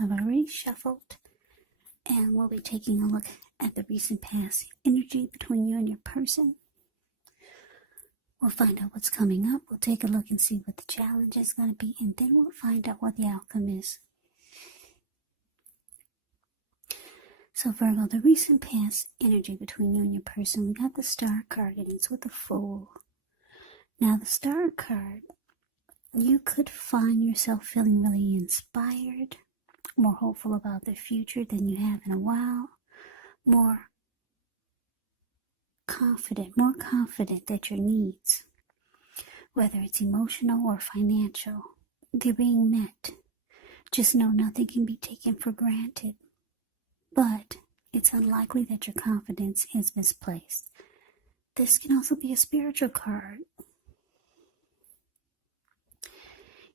I've already shuffled, and we'll be taking a look at the recent past energy between you and your person. We'll find out what's coming up. We'll take a look and see what the challenge is going to be, and then we'll find out what the outcome is. So Virgo, the recent past energy between you and your person, we got the Star card, and it's with the Fool. Now the Star card, you could find yourself feeling really inspired, more hopeful about the future than you have in a while, more confident that your needs, whether it's emotional or financial, they're being met. Just know nothing can be taken for granted. But it's unlikely that your confidence is misplaced. This can also be a spiritual card.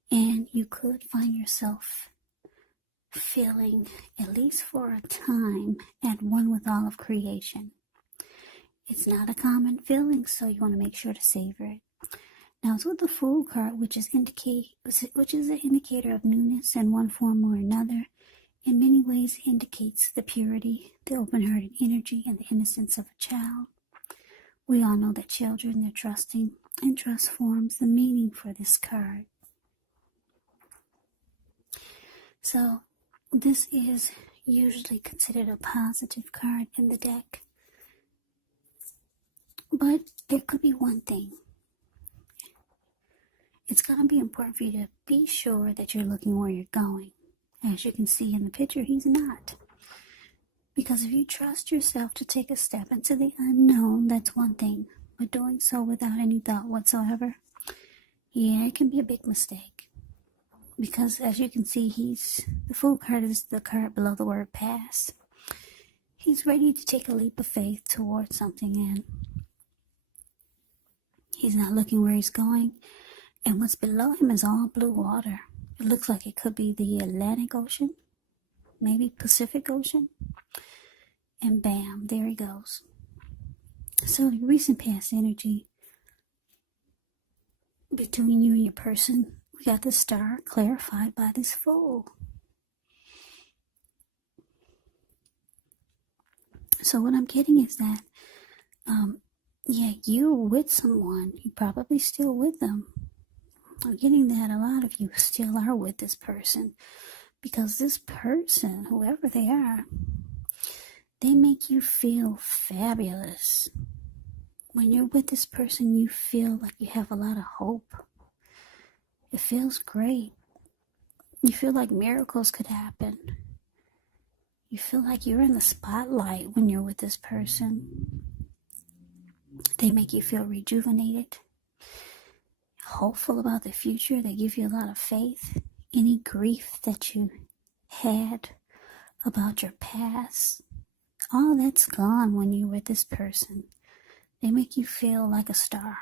And you could find yourself feeling, at least for a time, at one with all of creation. It's not a common feeling, so you want to make sure to savor it. Now it's with the Fool card, which is an indicator of newness in one form or another. In many ways, it indicates the purity, the open-hearted energy, and the innocence of a child. We all know that children, they're trusting, and trust forms the meaning for this card. So, this is usually considered a positive card in the deck. But there could be one thing. It's going to be important for you to be sure that you're looking where you're going. As you can see in the picture, he's not. Because if you trust yourself to take a step into the unknown, that's one thing. But doing so without any thought whatsoever, yeah, it can be a big mistake. Because as you can see, the Fool card is the card below the word pass. He's ready to take a leap of faith towards something, and he's not looking where he's going. And what's below him is all blue water. It looks like it could be the Atlantic Ocean, maybe Pacific Ocean. And bam, there he goes. So the recent past energy between you and your person, we got the Star clarified by this Fool. So what I'm getting is that, you're with someone. You're probably still with them. I'm getting that a lot of you still are with this person, because this person, whoever they are, they make you feel fabulous. When you're with this person, you feel like you have a lot of hope. It feels great. You feel like miracles could happen. You feel like you're in the spotlight when you're with this person. They make you feel rejuvenated, hopeful about the future. They give you a lot of faith. Any grief that you had about your past, all that's gone when you're with this person. They make you feel like a star.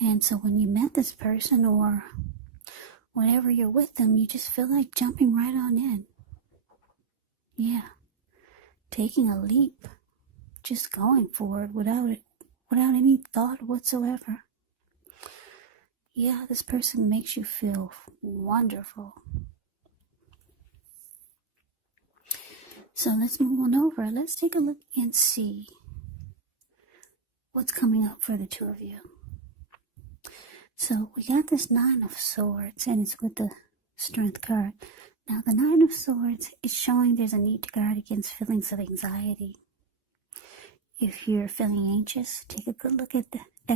And so when you met this person, or whenever you're with them, you just feel like jumping right on in. Yeah. Taking a leap. Just going forward without any thought whatsoever. Yeah, this person makes you feel wonderful. So let's move on over. Let's take a look and see what's coming up for the two of you. So we got this Nine of Swords, and it's with the Strength card. Now the Nine of Swords is showing there's a need to guard against feelings of anxiety. If you're feeling anxious, take a good look at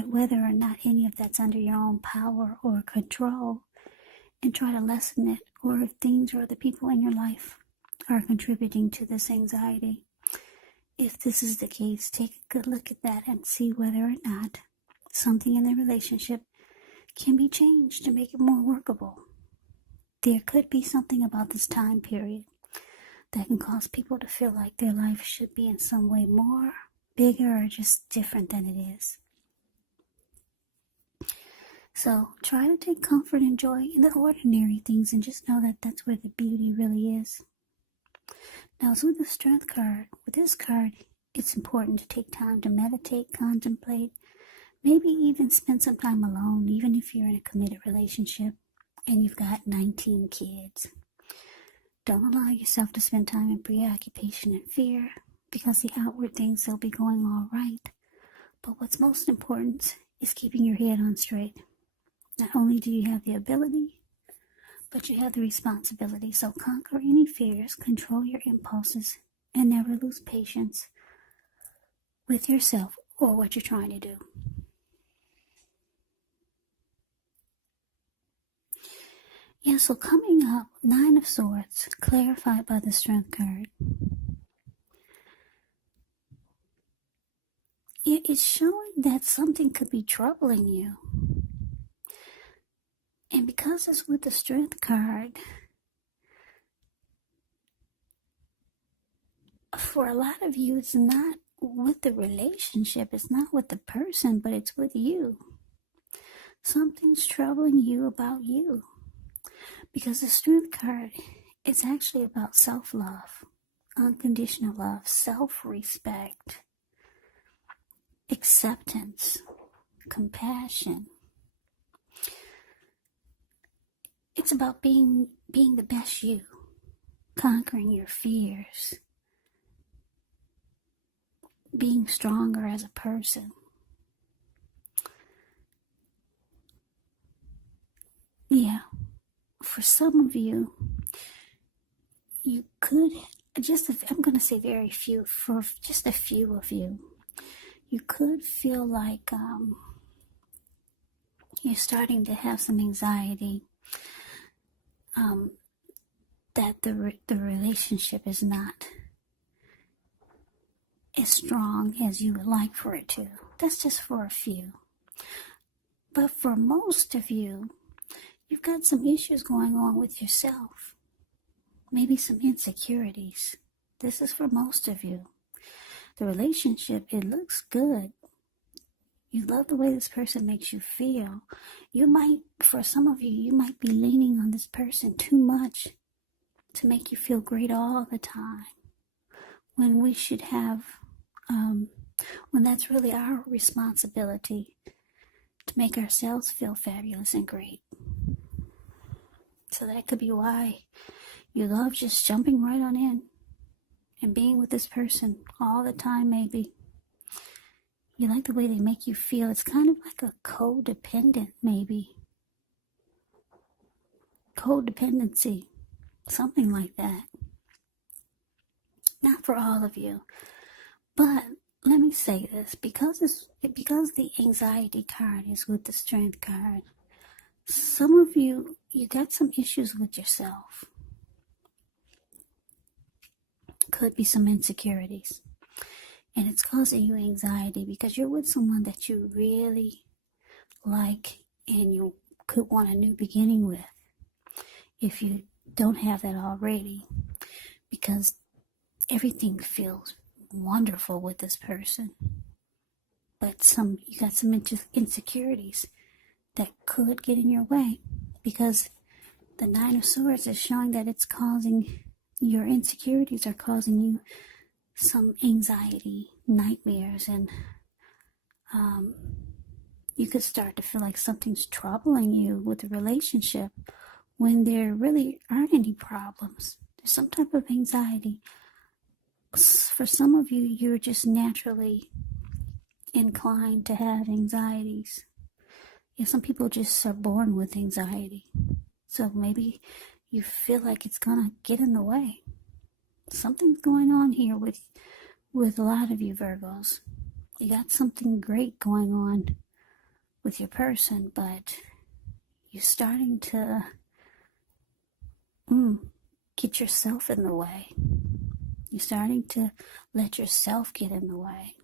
whether or not any of that's under your own power or control, and try to lessen it, or if things or the people in your life are contributing to this anxiety. If this is the case, take a good look at that and see whether or not something in the relationship can be changed to make it more workable. There could be something about this time period that can cause people to feel like their life should be in some way more bigger or just different than it is. So try to take comfort and joy in the ordinary things, and just know that that's where the beauty really is. Now, it's with the Strength card. With this card, it's important to take time to meditate, contemplate, maybe even spend some time alone, even if you're in a committed relationship and you've got 19 kids. Don't allow yourself to spend time in preoccupation and fear, because the outward things will be going all right. But what's most important is keeping your head on straight. Not only do you have the ability, but you have the responsibility. So conquer any fears, control your impulses, and never lose patience with yourself or what you're trying to do. Yeah, so coming up, Nine of Swords, clarified by the Strength card. It's showing that something could be troubling you. And because it's with the Strength card, for a lot of you, it's not with the relationship, it's not with the person, but it's with you. Something's troubling you about you. Because the Strength card, it's actually about self-love, unconditional love, self-respect, acceptance, compassion. It's about being the best you, conquering your fears, being stronger as a person. Yeah, for some of you, you could, I'm going to say very few, for just a few of you, you could feel like you're starting to have some anxiety, that the relationship is not as strong as you would like for it to. That's just for a few. But for most of you, you've got some issues going on with yourself. Maybe some insecurities. This is for most of you. The relationship, it looks good. You love the way this person makes you feel. For some of you, you might be leaning on this person too much to make you feel great all the time. When we should have, when that's really our responsibility to make ourselves feel fabulous and great. So that could be why you love just jumping right on in and being with this person all the time, maybe. You like the way they make you feel. It's kind of like a codependent, maybe. Codependency. Something like that. Not for all of you. But let me say this. Because the anxiety card is with the Strength card, some of you got some issues with yourself. Could be some insecurities. And it's causing you anxiety because you're with someone that you really like and you could want a new beginning with, if you don't have that already, because everything feels wonderful with this person. But you got some insecurities that could get in your way, because the Nine of Swords is showing that it's causing, your insecurities are causing you some anxiety, nightmares, and you could start to feel like something's troubling you with the relationship when there really aren't any problems. There's some type of anxiety. For some of you, you're just naturally inclined to have anxieties. Yeah, some people just are born with anxiety. So maybe you feel like it's gonna get in the way. Something's going on here with a lot of you Virgos. You got something great going on with your person, but you're starting to get yourself in the way. You're starting to let yourself get in the way.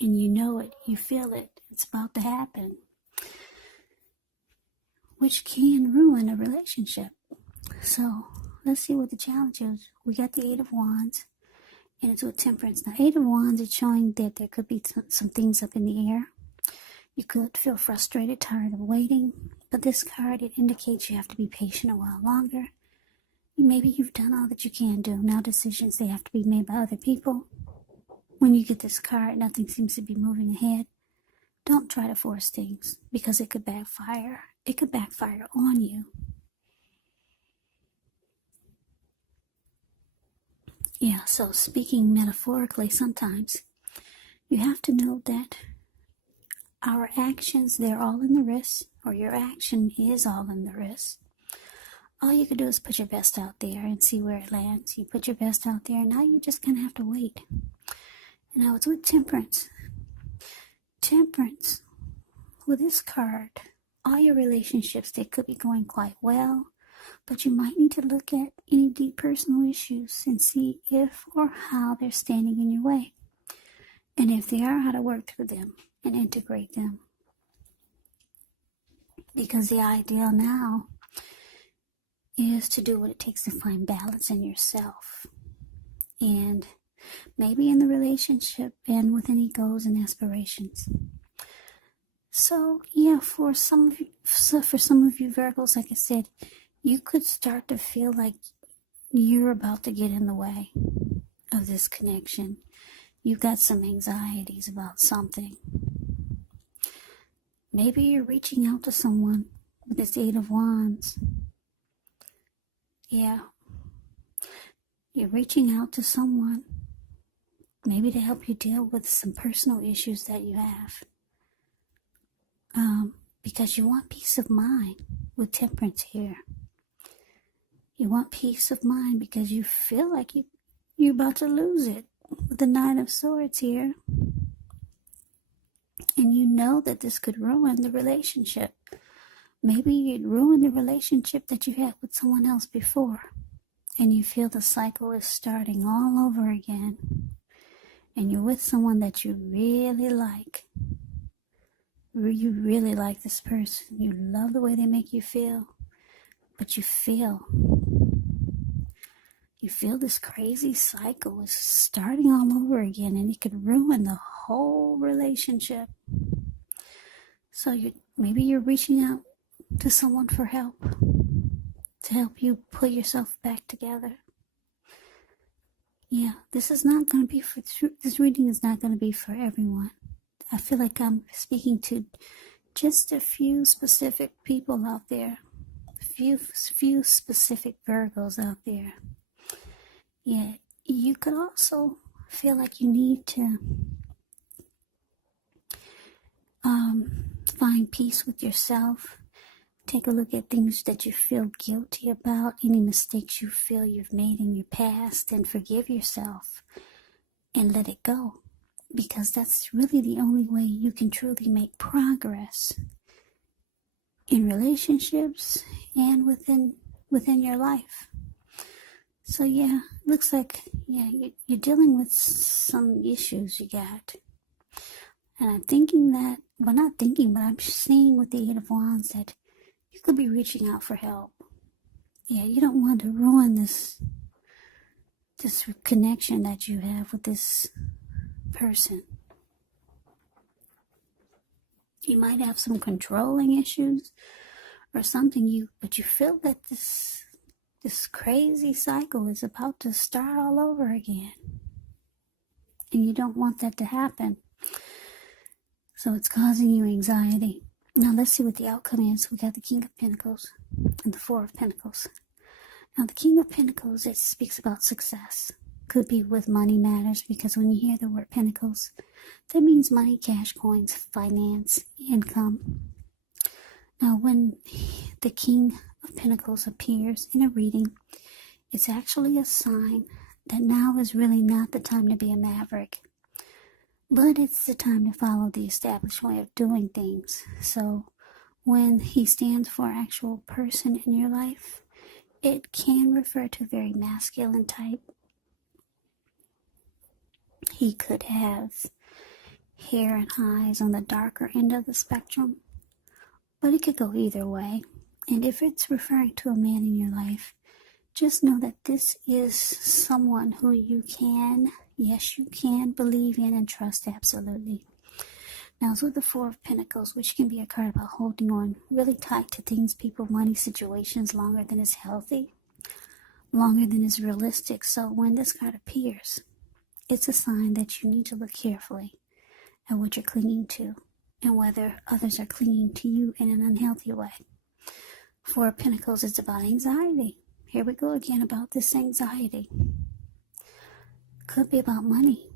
And you know it, you feel it, it's about to happen. Which can ruin a relationship. So let's see what the challenge is. We got the Eight of Wands, and it's with Temperance. Now, Eight of Wands is showing that there could be some things up in the air. You could feel frustrated, tired of waiting. But this card, it indicates you have to be patient a while longer. Maybe you've done all that you can do. Now decisions, they have to be made by other people. When you get this card, nothing seems to be moving ahead. Don't try to force things, because it could backfire. It could backfire on you. Yeah, so speaking metaphorically, sometimes you have to know that our actions, they're all in the wrist, or your action is all in the wrist. All you can do is put your best out there and see where it lands. You put your best out there, and now you just kind of have to wait. And now it's with temperance. Temperance, with this card, all your relationships, they could be going quite well, but you might need to look at any deep personal issues and see if or how they're standing in your way. And if they are, how to work through them and integrate them. Because the ideal now is to do what it takes to find balance in yourself. And maybe in the relationship and with any goals and aspirations. So yeah, for some of you Virgos, like I said, you could start to feel like you're about to get in the way of this connection. You've got some anxieties about something. Maybe you're reaching out to someone with this 8 of Wands. Yeah. You're reaching out to someone, maybe to help you deal with some personal issues that you have. Because you want peace of mind with temperance here. You want peace of mind because you feel like you're about to lose it with the 9 of Swords here. And you know that this could ruin the relationship. Maybe you'd ruin the relationship that you had with someone else before. And you feel the cycle is starting all over again. And you're with someone that you really like. You really like this person. You love the way they make you feel. But you feel this crazy cycle is starting all over again, and it could ruin the whole relationship. So maybe you're reaching out to someone for help, to help you put yourself back together. Yeah, this reading is not going to be for everyone. I feel like I'm speaking to just a few specific people out there, few specific Virgos out there. Yeah, you could also feel like you need to find peace with yourself. Take a look at things that you feel guilty about, any mistakes you feel you've made in your past, and forgive yourself and let it go. Because that's really the only way you can truly make progress in relationships and within your life. So yeah, looks like you're dealing with some issues you got. And I'm thinking that, well, not thinking, but I'm seeing with the 8 of Wands that you could be reaching out for help. Yeah, you don't want to ruin this connection that you have with this person. You might have some controlling issues or something, but you feel that this crazy cycle is about to start all over again. And you don't want that to happen. So it's causing you anxiety. Now let's see what the outcome is. We got the King of Pentacles and the 4 of Pentacles. Now the King of Pentacles, it speaks about success. Could be with money matters, because when you hear the word Pentacles, that means money, cash, coins, finance, income. Now when the King of Pentacles appears in a reading, it's actually a sign that now is really not the time to be a maverick. But it's the time to follow the established way of doing things. So when he stands for an actual person in your life, it can refer to a very masculine type. He could have hair and eyes on the darker end of the spectrum, but it could go either way. And if it's referring to a man in your life, just know that this is someone who you can believe in and trust absolutely. Now it's with the 4 of Pentacles, which can be a card about holding on really tight to things, people, money, situations longer than is healthy, longer than is realistic. So when this card appears, it's a sign that you need to look carefully at what you're clinging to and whether others are clinging to you in an unhealthy way. 4 of Pentacles is about anxiety. Here we go again about this anxiety. Could be about money.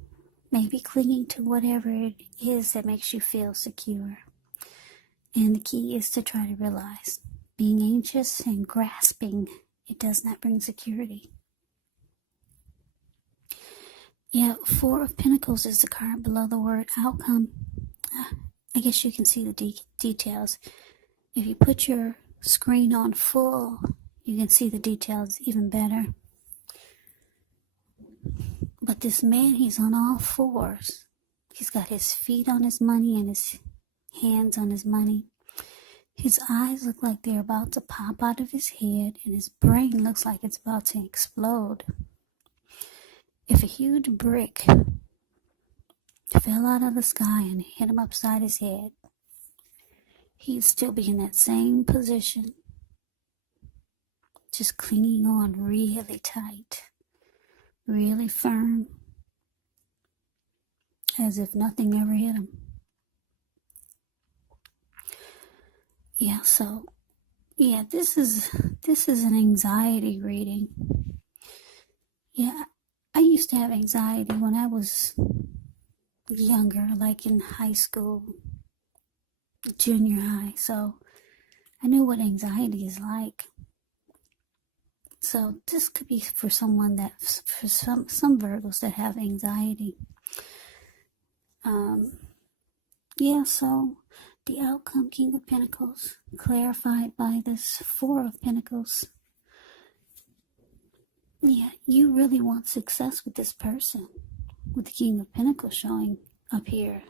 Maybe clinging to whatever it is that makes you feel secure. And the key is to try to realize being anxious and grasping, it does not bring security. Yeah, Four of Pentacles is the card below the word outcome. I guess you can see the details. If you put your screen on full, you can see the details even better. But this man, he's on all fours. He's got his feet on his money and his hands on his money. His eyes look like they're about to pop out of his head, and his brain looks like it's about to explode. If a huge brick fell out of the sky and hit him upside his head, he'd still be in that same position, just clinging on really tight, really firm, as if nothing ever hit him. Yeah, so, this is an anxiety reading. Yeah, I used to have anxiety when I was younger, like in high school, junior high, so I know what anxiety is like. So this could be for someone for some Virgos that have anxiety. So the outcome, King of Pentacles, clarified by this Four of Pentacles. Yeah, you really want success with this person, with the King of Pentacles showing up here.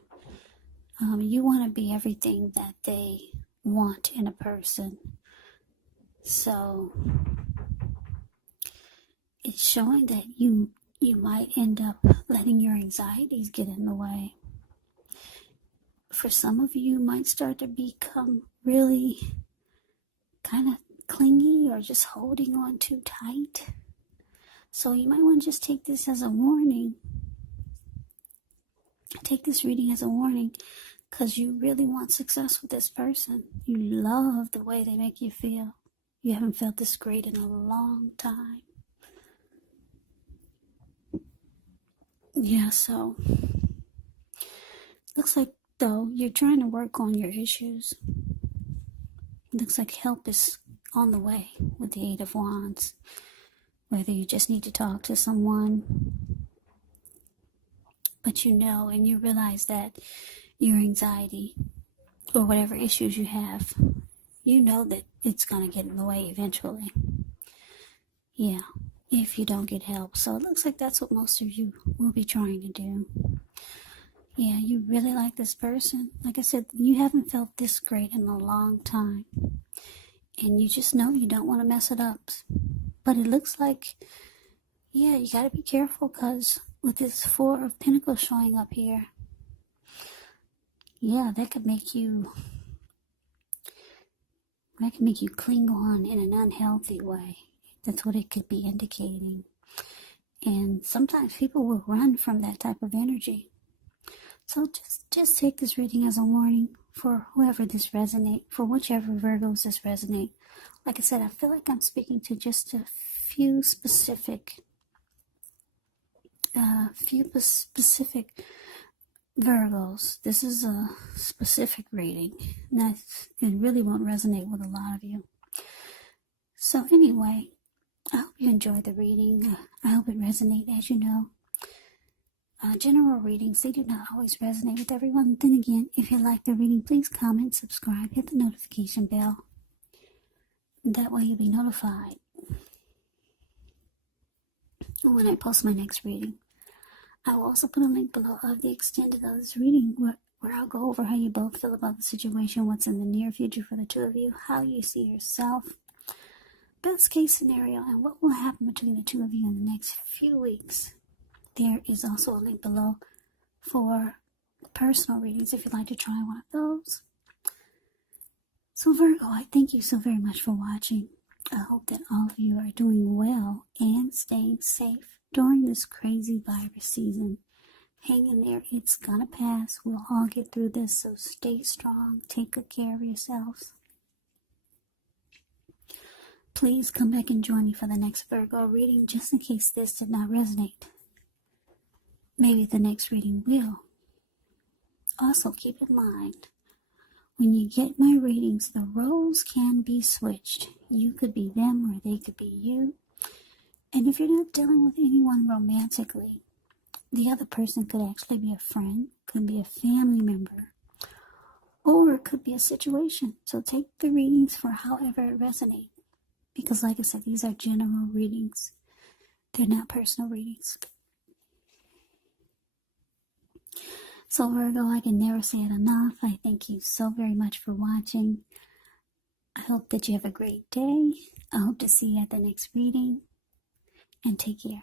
You want to be everything that they want in a person. So it's showing that you might end up letting your anxieties get in the way. For some of you, might start to become really kind of clingy or just holding on too tight. So you might want to just take this as a warning. Take this reading as a warning, because you really want success with this person. You love the way they make you feel. You haven't felt this great in a long time. Yeah, so looks like, though, you're trying to work on your issues. Looks like help is on the way with the Eight of Wands. Whether you just need to talk to someone, but and you realize that your anxiety or whatever issues you have, that it's going to get in the way eventually. Yeah, if you don't get help. So it looks like that's what most of you will be trying to do. Yeah, you really like this person. Like I said, you haven't felt this great in a long time. And you just know you don't want to mess it up. But it looks like, you got to be careful, because with this Four of Pentacles showing up here, that could make you cling on in an unhealthy way. That's what it could be indicating. And sometimes people will run from that type of energy. So just take this reading as a warning for whoever this resonates, for whichever Virgos this resonate. Like I said, I feel like I'm speaking to just a few specific Virgos. This is a specific reading. It really won't resonate with a lot of you. So anyway, I hope you enjoyed the reading. I hope it resonated. As you know, general readings, they do not always resonate with everyone. Then again, if you like the reading, please comment, subscribe, hit the notification bell. That way you'll be notified when I post my next reading. I will also put a link below of the extended of this reading where I'll go over how you both feel about the situation, what's in the near future for the two of you, how you see yourself, best case scenario, and what will happen between the two of you in the next few weeks. There is also a link below for personal readings if you'd like to try one of those. So Virgo, I thank you so very much for watching. I hope that all of you are doing well and staying safe during this crazy virus season. Hang in there. It's gonna pass. We'll all get through this, so stay strong. Take good care of yourselves. Please come back and join me for the next Virgo reading, just in case this did not resonate. maybe the next reading will. Also, keep in mind, when you get my readings, the roles can be switched. You could be them or they could be you. And if you're not dealing with anyone romantically, the other person could actually be a friend, could be a family member, or it could be a situation. So take the readings for however it resonates. Because like I said, these are general readings. They're not personal readings. So Virgo, I can never say it enough. I thank you so very much for watching. I hope that you have a great day. I hope to see you at the next reading. And take care.